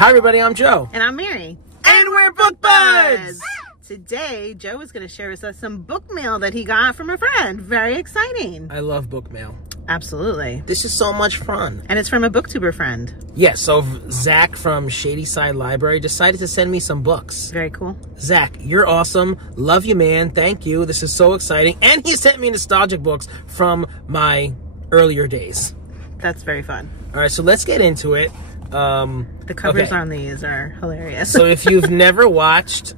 Hi everybody, I'm Joe. And I'm Mary. And we're Book Buds! Today, Joe is going to share with us some book mail that he got from a friend. Very exciting. I love book mail. Absolutely. This is so much fun. And it's from a booktuber friend. Yeah, so Zach from Shadyside Library decided to send me some books. Very cool. Zach, you're awesome. Love you, man. Thank you. This is so exciting. And he sent me nostalgic books from my earlier days. That's very fun. All right, so let's get into it. The covers on these are hilarious. So if you've never watched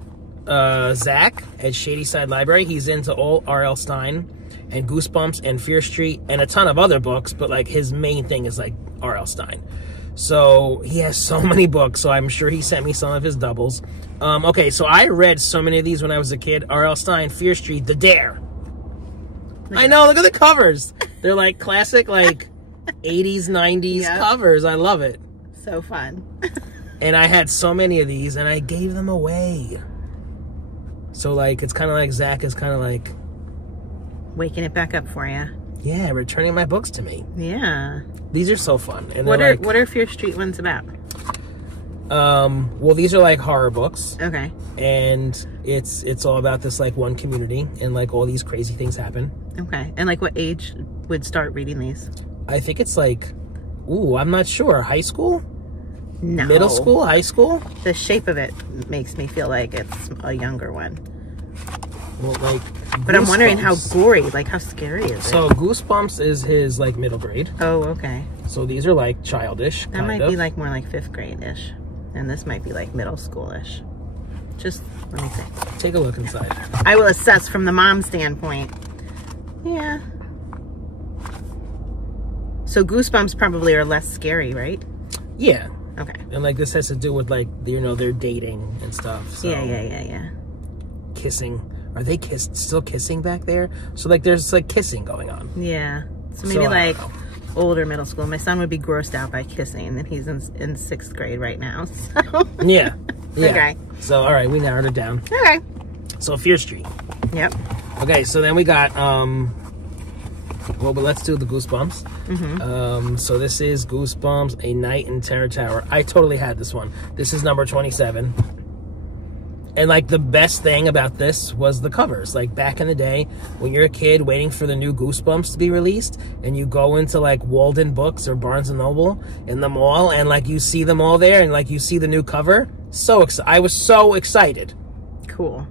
Zach at Shadyside Library, he's into all R.L. Stine and Goosebumps and Fear Street and a ton of other books, but like his main thing is like R.L. Stine. So he has so many books, so I'm sure he sent me some of his doubles. Okay, so I read so many of these when I was a kid. R.L. Stine, Fear Street, The Dare. I know, look at the covers. They're like classic, like 80s, 90s covers. I love it. So fun. And I had so many of these, and I gave them away. So, like, it's kind of like Zach is kind of like... waking it back up for you. Yeah, returning my books to me. Yeah. These are so fun. And what are Fear Street ones about? Well, these are, like, horror books. Okay. And it's all about this, like, one community, and, like, all these crazy things happen. Okay. And, like, what age would start reading these? I think it's, like... Ooh, I'm not sure. High school? No. Middle school? High school? The shape of it makes me feel like it's a younger one. Well, like, but I'm wondering how gory, like how scary is it? So Goosebumps is his like middle grade. Oh, okay. So these are like childish. That might be like more like 5th grade-ish. And this might be like middle school-ish. Just, let me see. Take a look inside. I will assess from the mom standpoint. Yeah. So Goosebumps probably are less scary, right? Yeah. Okay. And like this has to do with like, you know, their dating and stuff. So. Yeah. Kissing. Are they still kissing back there? So like there's like kissing going on. Yeah. So maybe like older middle school. My son would be grossed out by kissing, and he's in 6th grade right now. So. Yeah. Okay. So all right, we narrowed it down. Okay. So Fear Street. Yep. Okay, so then we got well, but let's do the Goosebumps. Mm-hmm. So this is Goosebumps, A Night in Terror Tower. I totally had this one. This is number 27. And like the best thing about this was the covers. Like back in the day, when you're a kid waiting for the new Goosebumps to be released, and you go into like Walden Books or Barnes & Noble in the mall, and like you see them all there, and like you see the new cover. I was so excited. Cool.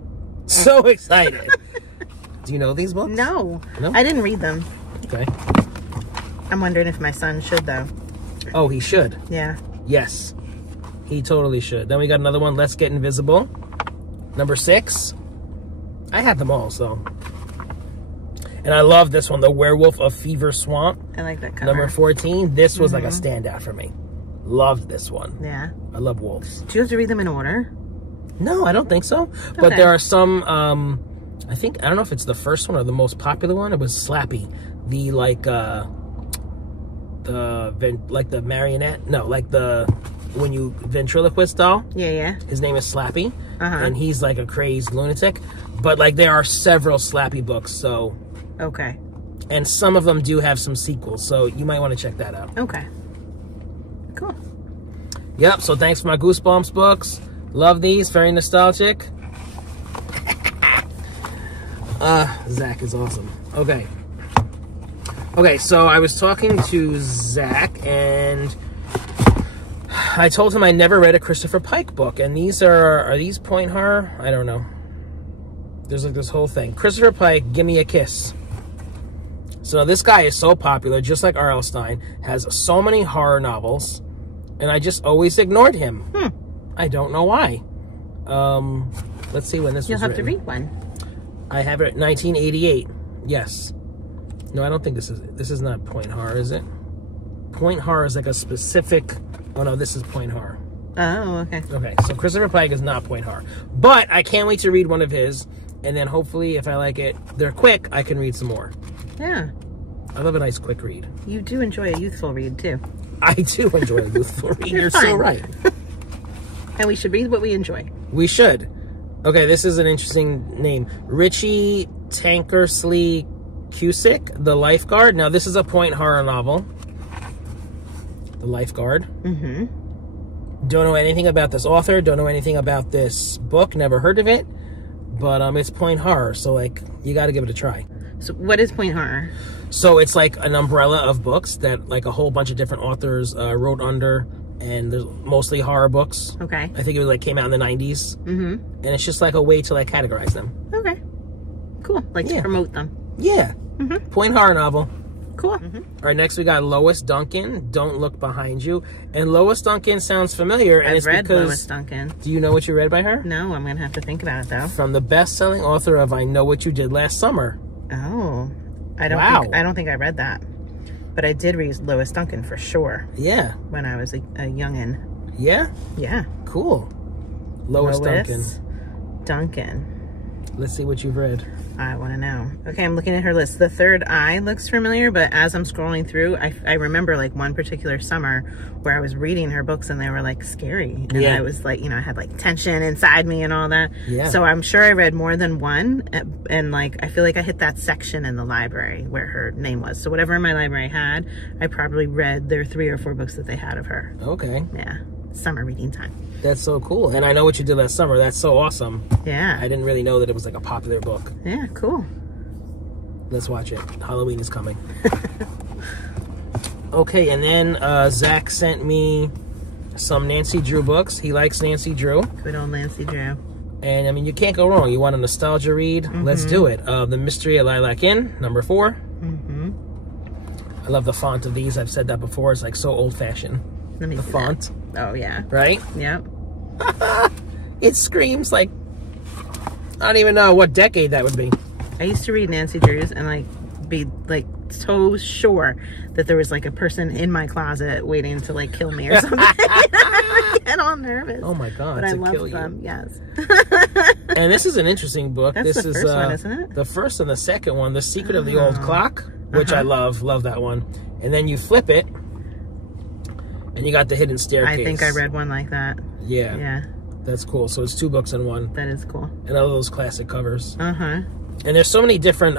So excited. Do you know these books? No. I didn't read them. Okay. I'm wondering if my son should, though. Oh, he should. Yeah. Yes. He totally should. Then we got another one, Let's Get Invisible. Number 6. I had them all, so. And I love this one, The Werewolf of Fever Swamp. I like that cover. Number 14. This was like a standout for me. Loved this one. Yeah. I love wolves. Do you have to read them in order? No, I don't think so. Okay. But there are some, I don't know if it's the first one or the most popular one. It was Slappy. The, like, the marionette. No, like when you ventriloquist doll. Yeah. His name is Slappy. And he's like a crazed lunatic. But, like, there are several Slappy books, so. Okay. And some of them do have some sequels, so you might want to check that out. Okay. Cool. Yep, so thanks for my Goosebumps books. Love these. Very nostalgic. Zach is awesome. Okay, so I was talking to Zach, and I told him I never read a Christopher Pike book, and these are these point horror? I don't know. There's like this whole thing. Christopher Pike, Gimme a Kiss. So this guy is so popular, just like R.L. Stine, has so many horror novels, and I just always ignored him. I don't know why. Let's see when this was written. You'll have to read one. I have it 1988. Yes. No, I don't think this is not point horror, is it? Point horror is like a specific... Oh, no, this is point horror. Oh, okay. Okay, so Christopher Pike is not point horror. But I can't wait to read one of his, and then hopefully, if I like it, they're quick, I can read some more. Yeah. I love a nice quick read. You do enjoy a youthful read, too. I do enjoy a youthful read. You're so right. And we should read what we enjoy. We should. Okay, this is an interesting name. Richie Tankersley Cusick, The Lifeguard. Now, this is a point horror novel. The Lifeguard. Mm-hmm. Don't know anything about this author. Don't know anything about this book. Never heard of it. But it's point horror, so like you got to give it a try. So what is point horror? So it's like an umbrella of books that like a whole bunch of different authors wrote under, and there's mostly horror books. Okay. I think it was like came out in the 90s. Mm-hmm. And it's just like a way to like categorize them. Okay. Cool. Like to promote them. Yeah. Mm-hmm. Point horror novel. Cool. Mm-hmm. All right, next we got Lois Duncan, Don't Look Behind You. And Lois Duncan sounds familiar. And I've read Lois Duncan. Do you know what you read by her? No, I'm going to have to think about it, though. From the best-selling author of I Know What You Did Last Summer. Oh. I don't think I read that. But I did read Lois Duncan for sure. Yeah. When I was a youngin'. Yeah? Yeah. Cool. Lois Duncan. Let's see what you've read. I want to know. Okay, I'm looking at her list. The Third Eye looks familiar, but as I'm scrolling through, I remember like one particular summer where I was reading her books and they were like scary. And I was like, you know, I had like tension inside me and all that. Yeah. So I'm sure I read more than one. And like, I feel like I hit that section in the library where her name was. So whatever my library had, I probably read their 3 or 4 books that they had of her. Okay. Yeah. Summer reading time. That's so cool. And I Know What You Did Last Summer. That's so awesome. Yeah. I didn't really know that it was like a popular book. Yeah, cool. Let's watch it. Halloween is coming. Okay, and then Zach sent me some Nancy Drew books. He likes Nancy Drew. Good old Nancy Drew. And I mean, you can't go wrong. You want a nostalgia read? Mm-hmm. Let's do it. The Mystery at Lilac Inn, number 4. Mm-hmm. I love the font of these. I've said that before. It's like so old-fashioned. Let me see the font. That. Oh, yeah. Right? Yep. It screams like, I don't even know what decade that would be. I used to read Nancy Drew's and like be like so sure that there was like a person in my closet waiting to like kill me or something. I get all nervous. Oh my god! But I love them. Yes. And this is an interesting book. That's the first one, isn't it? The first and the second one, The Secret of the Old Clock, which I love that one. And then you flip it, and you got The Hidden Staircase. I think I read one like that. Yeah. Yeah. That's cool. So it's 2 books in one. That is cool. And all those classic covers. Uh-huh. And there's so many different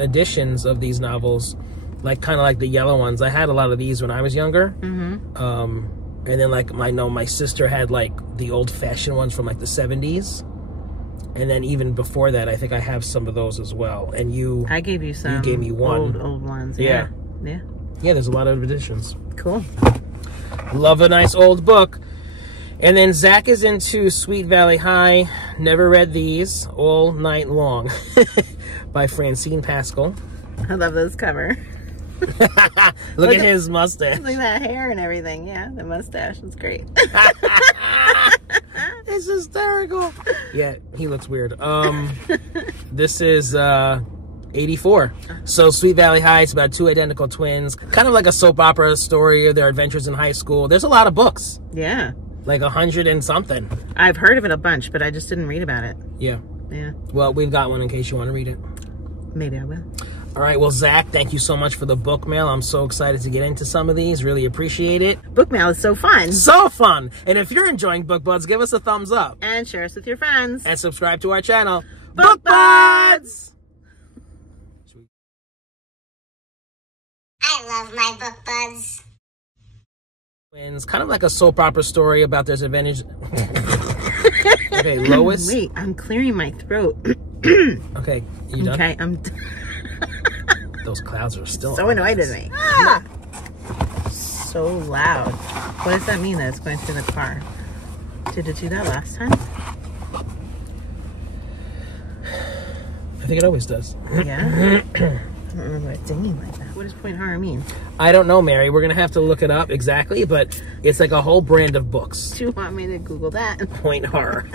editions of these novels, like kind of like the yellow ones. I had a lot of these when I was younger. Mm-hmm. And then like my sister had like the old-fashioned ones from like the 70s. And then even before that, I think I have some of those as well. And I gave you some. You gave me one. Old ones. Yeah. Yeah. Yeah, there's a lot of editions. Cool. Love a nice old book. And then Zach is into Sweet Valley High. Never read these. All Night Long by Francine Pascal. I love this cover. Look at his mustache. Look at that hair and everything. Yeah, the mustache is great. It's hysterical. Yeah, he looks weird. This is 84. So Sweet Valley High, it's about 2 identical twins. Kind of like a soap opera story of their adventures in high school. There's a lot of books. Yeah. Like 100 and something. I've heard of it a bunch, but I just didn't read about it. Yeah. Yeah. Well, we've got one in case you want to read it. Maybe I will. All right. Well, Zach, thank you so much for the book mail. I'm so excited to get into some of these. Really appreciate it. Book mail is so fun. So fun. And if you're enjoying Book Buds, give us a thumbs up. And share us with your friends. And subscribe to our channel. Book Buds! I love my Book Buds. It's kind of like a soap opera story about there's advantage. Okay, Lois. Wait, I'm clearing my throat. Okay, you done? Okay, I'm. Those clouds are still so annoyed at me. Ah! So loud. What does that mean that it's going through the car? Did it do that last time? I think it always does. Yeah. I don't remember it dinging like that. What does point horror mean? I don't know, Mary. We're going to have to look it up exactly, but it's like a whole brand of books. Do you want me to Google that? Point horror.